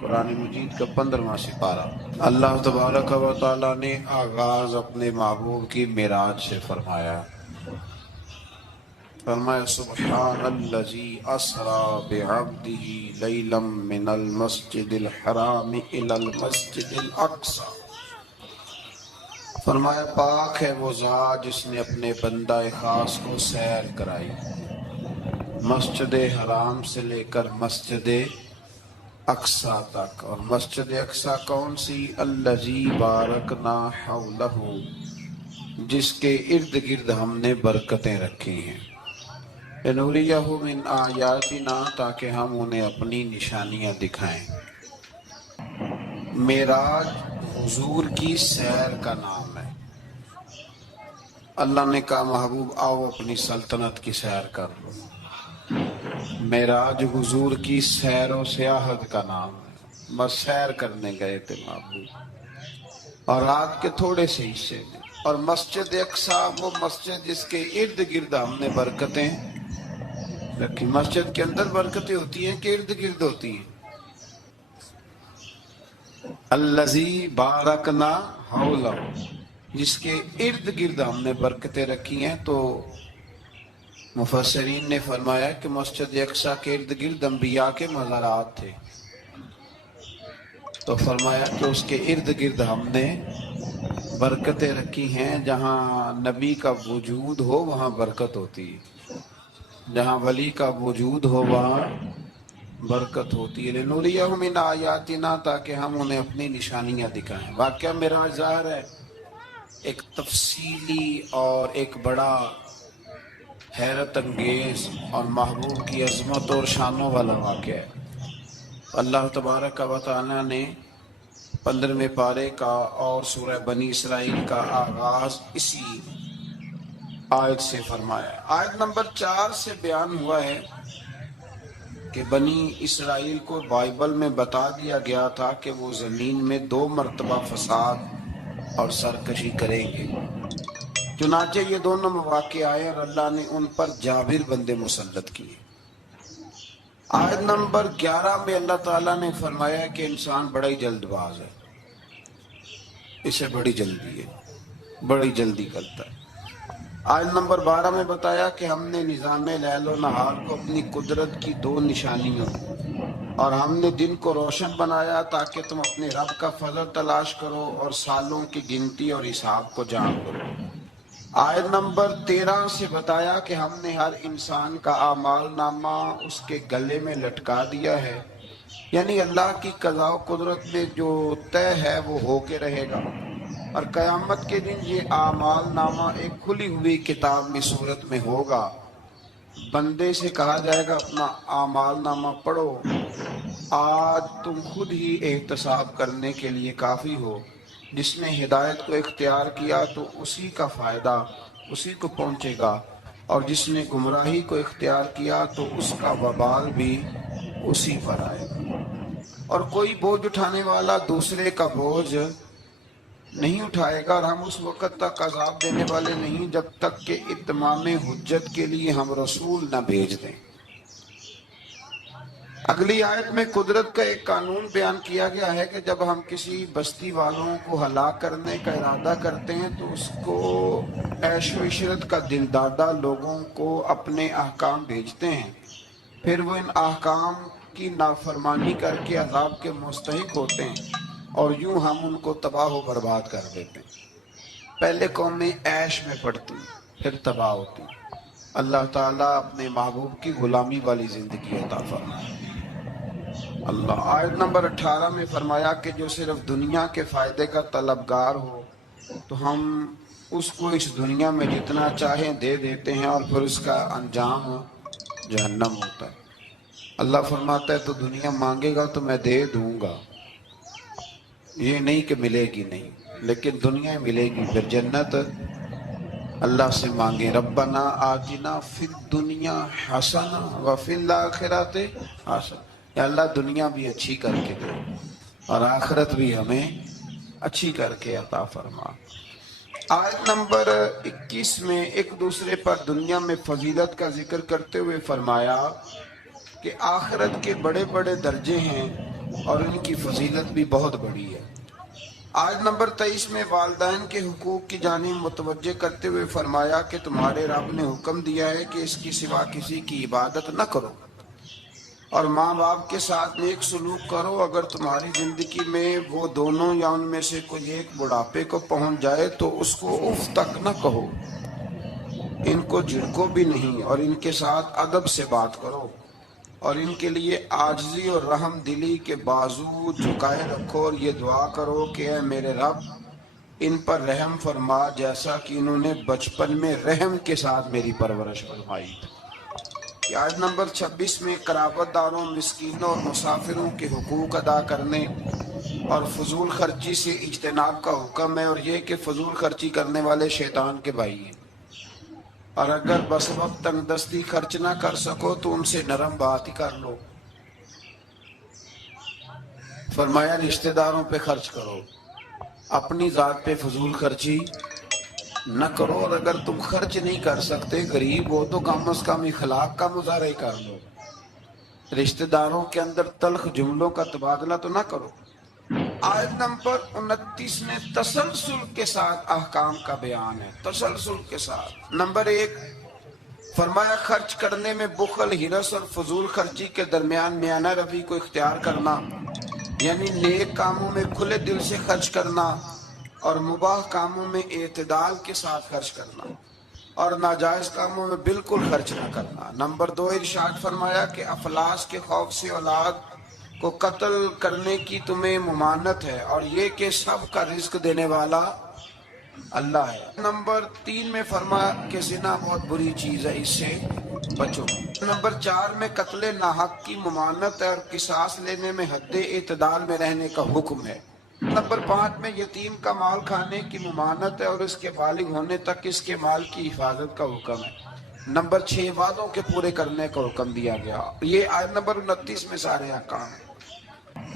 قرآن مجید کا 15واں سپارہ۔ اللہ تبارک و تعالیٰ نے آغاز اپنے محبوب کی معراج سے فرمایا۔ فرمایا سبحان الذی اسریٰ بعبدہ لیلا من المسجد الحرام الی المسجد الاقصی۔ فرمایا پاک ہے وہ ذات جس نے اپنے بندہ خاص کو سیر کرائی مسجد حرام سے لے کر مسجد اقصی تک۔ اور مسجد اقصی کون سی؟ الذی بارکنا حولہ، جس کے ارد گرد ہم نے برکتیں رکھی ہیں۔ لنریہ من آیاتنا، تاکہ ہم انہیں اپنی نشانیاں دکھائیں۔ معراج حضور کی سیر کا نام ہے۔ اللہ نے کہا محبوب آؤ اپنی سلطنت کی سیر کر لو۔ معراج حضور کی سیر و سیاحت کا نام ہے، بس سیر کرنے گئے تھے محبوب، اور رات کے تھوڑے سے حصے میں۔ اور مسجد اقصی وہ مسجد جس کے ارد گرد ہم نے برکتیں رکھی۔ مسجد کے اندر برکتیں ہوتی ہیں کہ ارد گرد ہوتی ہیں؟ الذی بارکنا حولہ، جس کے ارد گرد ہم نے برکتیں رکھی ہیں۔ تو مفسرین نے فرمایا کہ مسجد اقصی کے ارد گرد انبیاء کے مزارات تھے، تو فرمایا کہ اس کے ارد گرد ہم نے برکتیں رکھی ہیں۔ جہاں نبی کا وجود ہو وہاں برکت ہوتی ہے، جہاں ولی کا وجود ہو وہاں برکت ہوتی ہے۔ لنریہ من آیاتنا، تاکہ ہم انہیں اپنی نشانیاں دکھائیں۔ واقعہ معراج ظاہر ہے ایک تفصیلی اور ایک بڑا حیرت انگیز اور محبوب کی عظمت اور شانوں والا واقعہ ہے۔ اللہ تبارک و تعالیٰ نے 15ویں پارے کا اور سورہ بنی اسرائیل کا آغاز اسی آیت سے فرمایا ہے۔ آیت نمبر 4 سے بیان ہوا ہے کہ بنی اسرائیل کو بائبل میں بتا دیا گیا تھا کہ وہ زمین میں 2 مرتبہ فساد اور سرکشی کریں گے۔ چنانچہ یہ دونوں مواقع آئے اور اللہ نے ان پر جابر بندے مسلط کیے۔ آیت نمبر 11 میں اللہ تعالیٰ نے فرمایا کہ انسان بڑا ہی جلد باز ہے، اسے بڑی جلدی ہے، بڑی جلدی کرتا ہے۔ آیت نمبر 12 میں بتایا کہ ہم نے نظام لیل و نہار کو اپنی قدرت کی 2 نشانیوں، اور ہم نے دن کو روشن بنایا تاکہ تم اپنے رب کا فضل تلاش کرو اور سالوں کی گنتی اور حساب کو جان لو۔ آیت نمبر 13 سے بتایا کہ ہم نے ہر انسان کا اعمال نامہ اس کے گلے میں لٹکا دیا ہے، یعنی اللہ کی قضاء و قدرت میں جو طے ہے وہ ہو کے رہے گا، اور قیامت کے دن یہ اعمال نامہ ایک کھلی ہوئی کتاب کی صورت میں ہوگا۔ بندے سے کہا جائے گا اپنا اعمال نامہ پڑھو، آج تم خود ہی احتساب کرنے کے لیے کافی ہو۔ جس نے ہدایت کو اختیار کیا تو اسی کا فائدہ اسی کو پہنچے گا، اور جس نے گمراہی کو اختیار کیا تو اس کا وبال بھی اسی پر آئے گا۔ اور کوئی بوجھ اٹھانے والا دوسرے کا بوجھ نہیں اٹھائے گا، اور ہم اس وقت تک عذاب دینے والے نہیں جب تک کہ اتمام حجت کے لیے ہم رسول نہ بھیج دیں۔ اگلی آیت میں قدرت کا ایک قانون بیان کیا گیا ہے کہ جب ہم کسی بستی والوں کو ہلاک کرنے کا ارادہ کرتے ہیں تو اس کو عیش و عشرت کا دل دادہ لوگوں کو اپنے احکام بھیجتے ہیں، پھر وہ ان احکام کی نافرمانی کر کے عذاب کے مستحق ہوتے ہیں، اور یوں ہم ان کو تباہ و برباد کر دیتے ہیں۔ پہلے قومیں عیش میں پڑتی پھر تباہ ہوتی۔ اللہ تعالیٰ اپنے محبوب کی غلامی والی زندگی عطا فرمائے۔ اللہ آیت نمبر 18 میں فرمایا کہ جو صرف دنیا کے فائدے کا طلبگار ہو تو ہم اس کو اس دنیا میں جتنا چاہیں دے دیتے ہیں، اور پھر اس کا انجام جہنم ہوتا ہے۔ اللہ فرماتا ہے تو دنیا مانگے گا تو میں دے دوں گا، یہ نہیں کہ ملے گی نہیں، لیکن دنیا ملے گی۔ پھر جنت اللہ سے مانگے ربنا آتنا فی الدنیا حسنہ وفی الآخرۃ حسنہ، یا اللہ دنیا بھی اچھی کر کے دے اور آخرت بھی ہمیں اچھی کر کے عطا فرما۔ آیت نمبر 21 میں ایک دوسرے پر دنیا میں فضیلت کا ذکر کرتے ہوئے فرمایا کہ آخرت کے بڑے بڑے درجے ہیں اور ان کی فضیلت بھی بہت بڑی ہے۔ آیت نمبر 23 میں والدین کے حقوق کی جانب متوجہ کرتے ہوئے فرمایا کہ تمہارے رب نے حکم دیا ہے کہ اس کی سوا کسی کی عبادت نہ کرو، اور ماں باپ کے ساتھ نیک سلوک کرو۔ اگر تمہاری زندگی میں وہ دونوں یا ان میں سے کوئی ایک بڑھاپے کو پہنچ جائے تو اس کو اف تک نہ کہو، ان کو جھڑکو بھی نہیں، اور ان کے ساتھ ادب سے بات کرو، اور ان کے لیے عاجزی اور رحم دلی کے بازو جھکائے رکھو، اور یہ دعا کرو کہ اے میرے رب ان پر رحم فرما جیسا کہ انہوں نے بچپن میں رحم کے ساتھ میری پرورش فرمائی تھی۔ آیت نمبر 26 میں قرابت داروں، مسکینوں اور مسافروں کے حقوق ادا کرنے اور فضول خرچی سے اجتناب کا حکم ہے، اور یہ کہ فضول خرچی کرنے والے شیطان کے بھائی ہیں، اور اگر بس وقت تنگ دستی خرچ نہ کر سکو تو ان سے نرم بات ہی کر لو۔ فرمایا رشتہ داروں پہ خرچ کرو، اپنی ذات پہ فضول خرچی نہ کرو، اور اگر تم خرچ نہیں کر سکتے، غریب ہو تو کم از کم اخلاق کا مظاہرہ ہی کر لو۔ رشتہ داروں کے اندر تلخ جملوں کا تبادلہ تو نہ کرو۔ آیت نمبر 29 میں تسلسل کے ساتھ احکام کا بیان ہے، تسلسل کے ساتھ۔ نمبر 1 فرمایا خرچ کرنے میں بخل، ہرس اور فضول خرچی کے درمیان میانہ روی کو اختیار کرنا، یعنی نیک کاموں میں کھلے دل سے خرچ کرنا اور مباح کاموں میں اعتدال کے ساتھ خرچ کرنا، اور ناجائز کاموں میں بالکل خرچ نہ کرنا۔ نمبر 2 ارشاد فرمایا کہ افلاس کے خوف سے اولاد کو قتل کرنے کی تمہیں ممانعت ہے، اور یہ کہ سب کا رزق دینے والا اللہ ہے۔ نمبر 3 میں فرمایا کہ زنا بہت بری چیز ہے، اس سے بچو۔ نمبر 4 میں قتل ناحق کی ممانعت ہے، اور قصاص لینے میں حد اعتدال میں رہنے کا حکم ہے۔ نمبر 5 میں یتیم کا مال کھانے کی ممانعت ہے، اور اس کے بالغ ہونے تک اس کے مال کی حفاظت کا حکم ہے۔ نمبر 6 وعدوں کے پورے کرنے کا حکم دیا گیا۔ یہ آیت نمبر 29 میں سارے احکام ہیں۔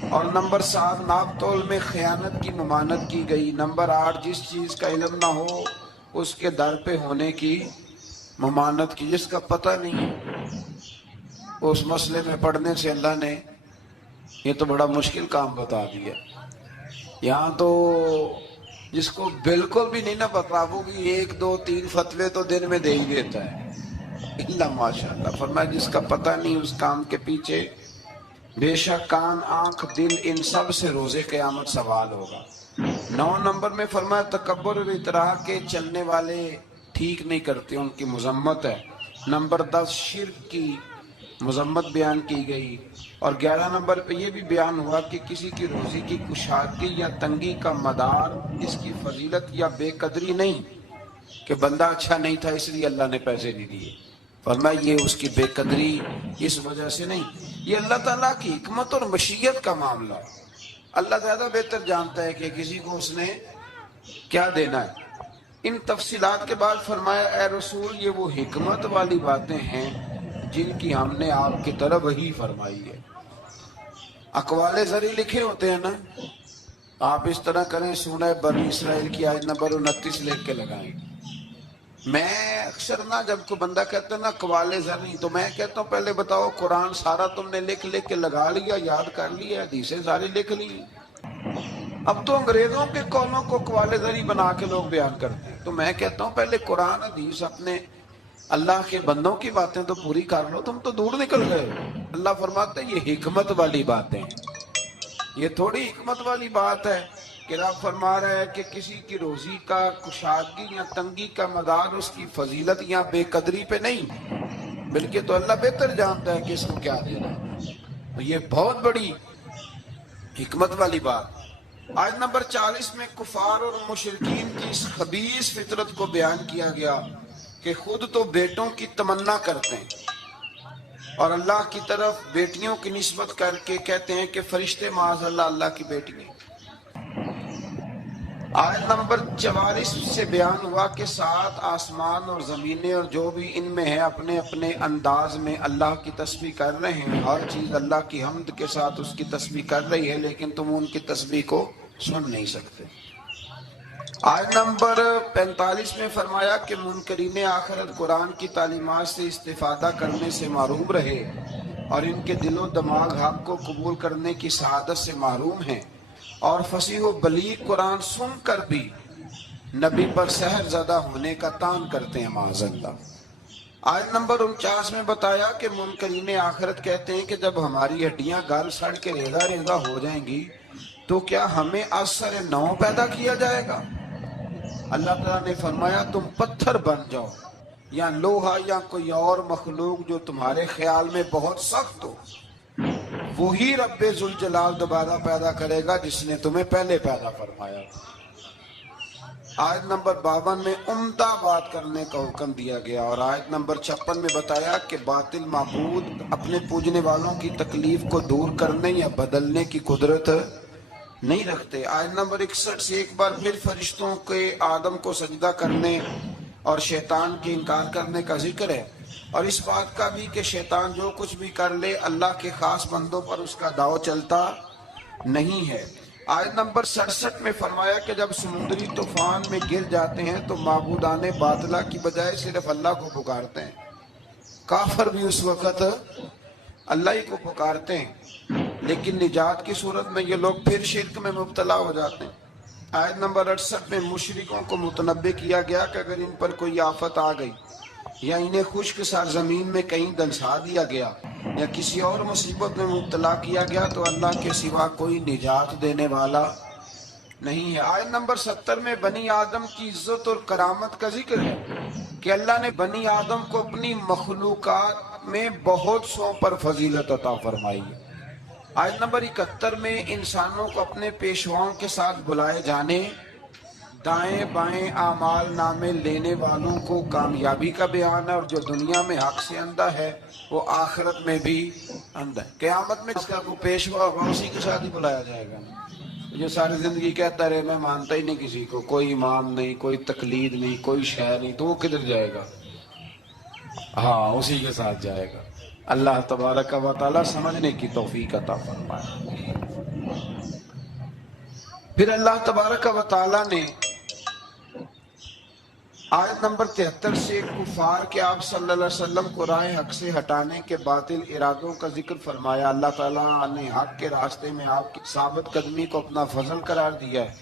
اور نمبر 7 ناپ تول میں خیانت کی ممانعت کی گئی۔ نمبر 8 جس چیز کا علم نہ ہو اس کے در پہ ہونے کی ممانعت کی، جس کا پتہ نہیں اس مسئلے میں پڑھنے سے اللہ نے یہ تو بڑا مشکل کام بتا دیا۔ یہاں تو جس کو بالکل بھی نہیں نہ پتا وہ بھی 1 2 3 فتوے تو دن میں دے ہی دیتا ہے، اللہ ماشاءاللہ۔ فرمایا جس کا پتہ نہیں اس کام کے پیچھے بے شک کان آنکھ دل ان سب سے روز قیامت سوال ہوگا۔ 9 نمبر میں فرمایا تکبر اور اطراء کے چلنے والے ٹھیک نہیں کرتے، ان کی مذمت ہے۔ نمبر 10 شرک کی مذمت بیان کی گئی، اور 11 نمبر پہ یہ بھی بیان ہوا کہ کسی کی روزی کی کشادگی یا تنگی کا مدار اس کی فضیلت یا بے قدری نہیں کہ بندہ اچھا نہیں تھا اس لیے اللہ نے پیسے نہیں دیے۔ فرمایا یہ اس کی بے قدری اس وجہ سے نہیں، یہ اللہ تعالیٰ کی حکمت اور مشیت کا معاملہ ہے۔ اللہ زیادہ بہتر جانتا ہے کہ کسی کو اس نے کیا دینا ہے۔ ان تفصیلات کے بعد فرمایا اے رسول یہ وہ حکمت والی باتیں ہیں جن کی ہم نے آپ کی طرف وحی فرمائی ہے۔ اقوال زری لکھے ہوتے ہیں نا، آپ اس طرح کریں سورہ بنی اسرائیل کی آیت نمبر 29 لکھ کے لگائیں۔ میں اکثر نا جب کوئی بندہ کہتا ہے نا اقوال زری، تو میں کہتا ہوں پہلے بتاؤ قرآن سارا تم نے لکھ کے لگا لیا، یاد کر لیا، حدیثیں ساری لکھ لی؟ اب تو انگریزوں کے قولوں کو اقوال زری بنا کے لوگ بیان کرتے ہیں۔ تو میں کہتا ہوں پہلے قرآن حدیث اپنے اللہ کے بندوں کی باتیں تو پوری کر لو، تم تو دور نکل گئے ہو۔ اللہ فرماتا ہے یہ حکمت والی باتیں ہیں، یہ تھوڑی حکمت والی بات ہے کہ رب فرما رہا ہے کہ کسی کی روزی کا کشادگی یا تنگی کا مدار اس کی فضیلت یا بے قدری پہ نہیں، بلکہ تو اللہ بہتر جانتا ہے کہ اس کو کیا دینا ہے۔ تو یہ بہت بڑی حکمت والی بات۔ آیت نمبر 40 میں کفار اور مشرکین کی اس خبیث فطرت کو بیان کیا گیا کہ خود تو بیٹوں کی تمنا کرتے ہیں اور اللہ کی طرف بیٹیوں کی نسبت کر کے کہتے ہیں کہ فرشتے معاذ اللہ اللہ کی بیٹی ہیں۔ آیت نمبر 44 سے بیان ہوا کہ 7 آسمان اور زمینیں اور جو بھی ان میں ہے اپنے اپنے انداز میں اللہ کی تسبیح کر رہے ہیں، ہر چیز اللہ کی حمد کے ساتھ اس کی تسبیح کر رہی ہے، لیکن تم ان کی تسبیح کو سن نہیں سکتے۔ آیت نمبر 45 میں فرمایا کہ منکرین آخرت قرآن کی تعلیمات سے استفادہ کرنے سے معروب رہے اور ان کے دل و دماغ حق کو قبول کرنے کی سعادت سے محروم ہیں، اور فصیح و بلیغ قرآن سن کر بھی نبی پر سحر زدہ ہونے کا تان کرتے ہیں معاذ اللہ۔ آیت نمبر 49 میں بتایا کہ منکرین آخرت کہتے ہیں کہ جب ہماری ہڈیاں گل سڑ کے ریزہ ریزہ ہو جائیں گی تو کیا ہمیں از سر نو پیدا کیا جائے گا؟ اللہ تعالیٰ نے فرمایا تم پتھر بن جاؤ یا لوہا یا کوئی اور مخلوق جو تمہارے خیال میں بہت سخت ہو، وہی رب ذوالجلال دوبارہ پیدا کرے گا جس نے تمہیں پہلے پیدا فرمایا۔ آیت نمبر 52 میں عمدہ بات کرنے کا حکم دیا گیا، اور آیت نمبر 56 میں بتایا کہ باطل معبود اپنے پوجنے والوں کی تکلیف کو دور کرنے یا بدلنے کی قدرت نہیں رکھتے۔ آیت نمبر 61 سے ایک بار پھر فرشتوں کے آدم کو سجدہ کرنے اور شیطان کے انکار کرنے کا ذکر ہے، اور اس بات کا بھی کہ شیطان جو کچھ بھی کر لے اللہ کے خاص بندوں پر اس کا داؤ چلتا نہیں ہے۔ آیت نمبر 67 میں فرمایا کہ جب سمندری طوفان میں گر جاتے ہیں تو معبودان باطلہ کی بجائے صرف اللہ کو پکارتے ہیں۔ کافر بھی اس وقت اللہ ہی کو پکارتے ہیں، لیکن نجات کی صورت میں یہ لوگ پھر شرک میں مبتلا ہو جاتے ہیں۔ آیت نمبر 68 میں مشرکوں کو متنبہ کیا گیا کہ اگر ان پر کوئی آفت آ گئی یا انہیں خشک سرزمین میں کہیں دنسا دیا گیا یا کسی اور مصیبت میں مبتلا کیا گیا تو اللہ کے سوا کوئی نجات دینے والا نہیں ہے۔ آیت نمبر 70 میں بنی آدم کی عزت اور کرامت کا ذکر ہے کہ اللہ نے بنی آدم کو اپنی مخلوقات میں بہت سو پر فضیلت عطا فرمائی ہے۔ آیت نمبر 71 میں انسانوں کو اپنے پیشواؤں کے ساتھ بلائے جانے، دائیں بائیں اعمال نامے لینے والوں کو کامیابی کا بیان ہے، اور جو دنیا میں حق سے اندھا ہے وہ آخرت میں بھی اندھا ہے۔ قیامت میں جس کا کوئی پیشوا ہوگا اسی کے ساتھ ہی بلایا جائے گا۔ جو ساری زندگی کہتا رہے میں مانتا ہی نہیں کسی کو، کوئی امام نہیں، کوئی تقلید نہیں، کوئی شے نہیں، تو وہ کدھر جائے گا؟ ہاں اسی کے ساتھ جائے گا۔ اللہ تبارک و تعالیٰ سمجھنے کی توفیق عطا فرمائے۔ پھر اللہ تبارک و تعالیٰ نے آیت نمبر 73 سے کفار کے آپ صلی اللہ علیہ وسلم کو راہ حق سے ہٹانے کے باطل ارادوں کا ذکر فرمایا۔ اللہ تعالیٰ نے حق کے راستے میں آپ کی ثابت قدمی کو اپنا فضل قرار دیا ہے۔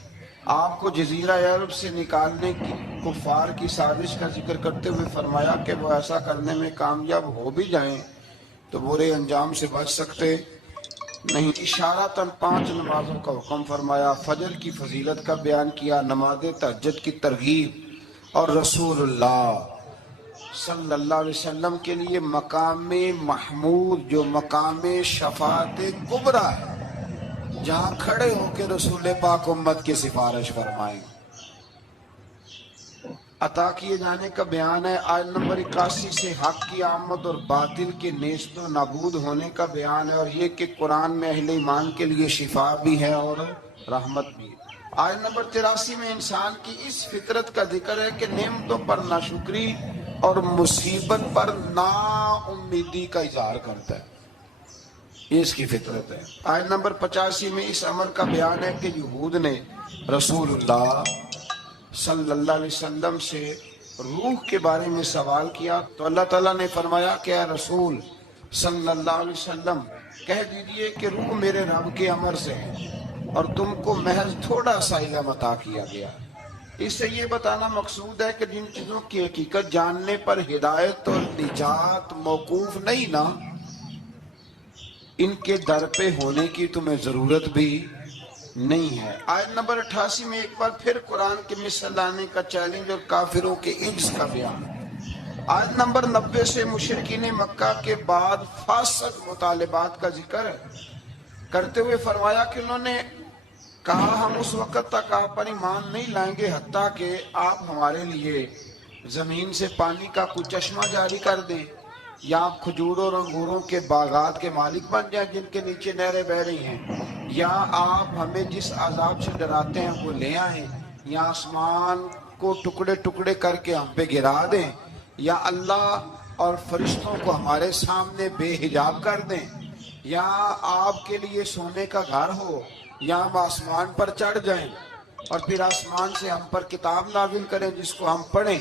آپ کو جزیرہ عرب سے نکالنے کی کفار کی سازش کا ذکر کرتے ہوئے فرمایا کہ وہ ایسا کرنے میں کامیاب ہو بھی جائیں تو برے انجام سے بچ سکتے نہیں۔ اشارتاً 5 نمازوں کا حکم فرمایا، فجر کی فضیلت کا بیان کیا، نماز تہجد کی ترغیب، اور رسول اللہ صلی اللہ علیہ وسلم کے لیے مقام محمود جو مقام شفاعت کبریٰ ہے، جہاں کھڑے ہو کے رسول پاک امت کی سفارش فرمائیں، عطا کیے جانے کا بیان ہے۔ آیت نمبر 81 سے حق کی آمد اور باطل کے نیست و نابود ہونے کا بیان ہے، اور یہ کہ قرآن میں اہل ایمان کے لیے شفا بھی ہے اور رحمت بھی ہے۔ آیت نمبر 83 میں انسان کی اس فطرت کا ذکر ہے کہ نعمتوں پر ناشکری اور مصیبت پر نا امیدی کا اظہار کرتا ہے، یہ اس کی فطرت ہے۔ آیت نمبر 85 میں اس امر کا بیان ہے کہ یہود نے رسول اللہ صلی اللہ علیہ وسلم سے روح کے بارے میں سوال کیا تو اللہ تعالیٰ نے فرمایا کہ اے رسول صلی اللہ علیہ وسلم کہہ دیجئے کہ روح میرے رب کے امر سے ہے، اور تم کو محض تھوڑا سا علم عطا کیا گیا۔ اس سے یہ بتانا مقصود ہے کہ جن چیزوں کی حقیقت جاننے پر ہدایت اور نجات موقوف نہیں نا، ان کے در پہ ہونے کی تمہیں ضرورت بھی نہیں ہے۔ آیت نمبر 88 میں ایک بار پھر قرآن کے مثل لانے کا چیلنج اور کافروں کے عجز کا بیان۔ آیت نمبر 90 سے مشرکین مکہ کے بعد فاسد مطالبات کا ذکر کرتے ہوئے فرمایا کہ انہوں نے کہا ہم اس وقت تک آپ پر ایمان نہیں لائیں گے حتیٰ کہ آپ ہمارے لیے زمین سے پانی کا کوئی چشمہ جاری کر دیں، یا آپ کھجوروں اور انگوروں کے باغات کے مالک بن جائیں جن کے نیچے نہریں بہہ رہی ہیں، یا آپ ہمیں جس عذاب سے ڈراتے ہیں وہ لے آئیں، یا آسمان کو ٹکڑے ٹکڑے کر کے ہم پہ گرا دیں، یا اللہ اور فرشتوں کو ہمارے سامنے بے حجاب کر دیں، یا آپ کے لیے سونے کا گھر ہو، یا ہم آسمان پر چڑھ جائیں اور پھر آسمان سے ہم پر کتاب نازل کریں جس کو ہم پڑھیں۔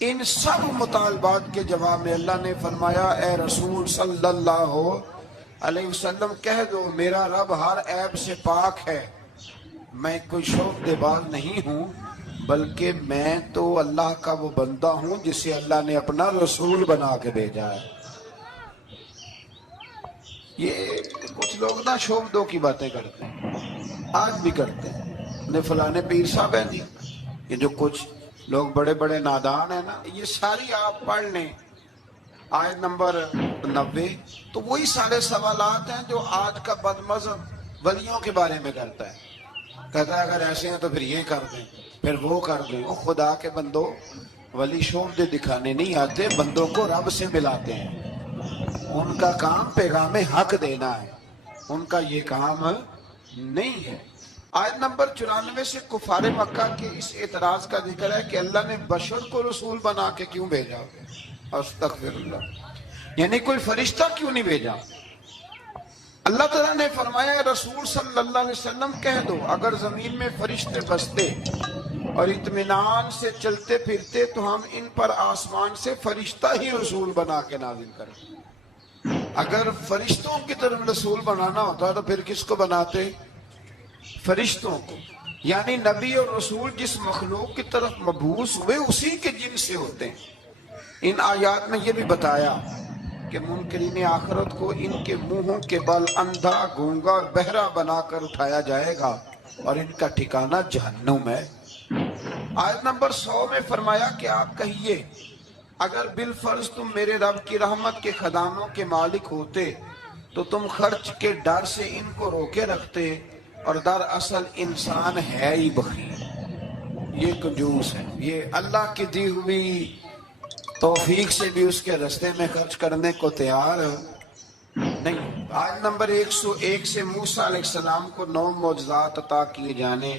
ان سب مطالبات کے جواب میں اللہ نے فرمایا اے رسول صلی اللہ علیہ وسلم کہہ دو میرا رب ہر عیب سے پاک ہے، میں کوئی شعبدے باز نہیں ہوں، بلکہ میں تو اللہ کا وہ بندہ ہوں جسے اللہ نے اپنا رسول بنا کے بھیجا ہے۔ یہ کچھ لوگ نا شعبدوں کی باتیں کرتے ہیں، آج بھی کرتے ہیں، فلانے پیر صاحب ہیں جی، یہ جو کچھ لوگ بڑے بڑے نادان ہیں نا، یہ ساری آپ پڑھ لیں آیت نمبر 90، تو وہی سارے سوالات ہیں جو آج کا بد مذہب ولیوں کے بارے میں کرتا ہے۔ کہتا ہے اگر ایسے ہیں تو پھر یہ کر دیں، پھر وہ کر دیں۔ او خدا کے بندو، ولی شعبدے دکھانے نہیں آتے، بندوں کو رب سے ملاتے ہیں۔ ان کا کام پیغام حق دینا ہے، ان کا یہ کام نہیں ہے۔ آیت نمبر 94 سے کفار مکہ کے اس اعتراض کا ذکر ہے کہ اللہ نے بشر کو رسول بنا کے کیوں بھیجا؟ استغفر اللہ، یعنی کوئی فرشتہ کیوں نہیں بھیجا؟ اللہ تعالیٰ نے فرمایا رسول صلی اللہ علیہ وسلم کہہ دو اگر زمین میں فرشتے بستے اور اطمینان سے چلتے پھرتے تو ہم ان پر آسمان سے فرشتہ ہی رسول بنا کے نازل کریں۔ اگر فرشتوں کی طرف رسول بنانا ہوتا تو پھر کس کو بناتے؟ فرشتوں کو۔ یعنی نبی اور رسول جس مخلوق کی طرف مبعوث ہوئے اسی کے جن سے ہوتے ہیں۔ ان آیات میں یہ بھی بتایا کہ منکرین آخرت کو ان کے منہوں کے بل اندھا، گونگا اور بہرا بنا کر اٹھایا جائے گا اور ان کا ٹھکانہ جہنم ہے۔ آیت نمبر 100 میں فرمایا کہ آپ کہیے اگر بالفرض تم میرے رب کی رحمت کے خزانوں کے مالک ہوتے تو تم خرچ کے ڈر سے ان کو روکے رکھتے، اور دراصل انسان ہے ہی بخیل، یہ کنجوس ہے، یہ اللہ کی دی ہوئی توفیق سے بھی اس کے رستے میں خرچ کرنے کو تیار نہیں۔ آیت نمبر 101 سے موسیٰ علیہ السلام کو 9 معجزات عطا کیے جانے،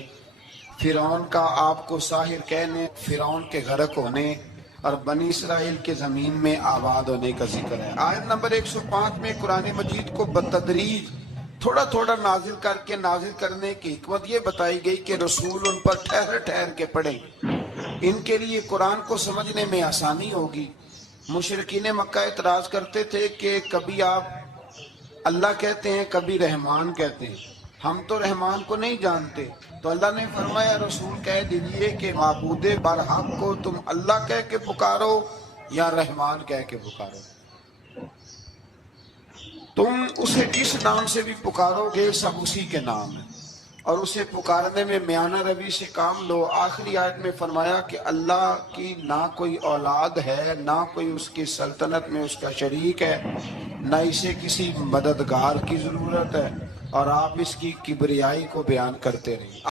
فرعون کا آپ کو ساحر کہنے، فرعون کے غرق ہونے اور بنی اسرائیل کے زمین میں آباد ہونے کا ذکر ہے۔ آیت نمبر 105 میں قرآن مجید کو بتدریج تھوڑا تھوڑا نازل کر کے نازل کرنے کی حکمت یہ بتائی گئی کہ رسول ان پر ٹھہر ٹھہر کے پڑھیں، ان کے لیے قرآن کو سمجھنے میں آسانی ہوگی۔ مشرکین مکہ اعتراض کرتے تھے کہ کبھی آپ اللہ کہتے ہیں کبھی رحمان کہتے ہیں، ہم تو رحمان کو نہیں جانتے۔ تو اللہ نے فرمایا رسول کہہ دیجئے کہ معبود برحق کو تم اللہ کہہ کے پکارو یا رحمان کہہ کے پکارو، تم اسے جس نام سے بھی پکارو گے سب اسی کے نام ہے، اور اسے پکارنے میں میانہ روی سے کام لو۔ آخری آیت میں فرمایا کہ اللہ کی نہ کوئی اولاد ہے، نہ کوئی اس کی سلطنت میں اس کا شریک ہے، نہ اسے کسی مددگار کی ضرورت ہے، اور آپ اس کی کبریائی کو بیان کرتے رہیے۔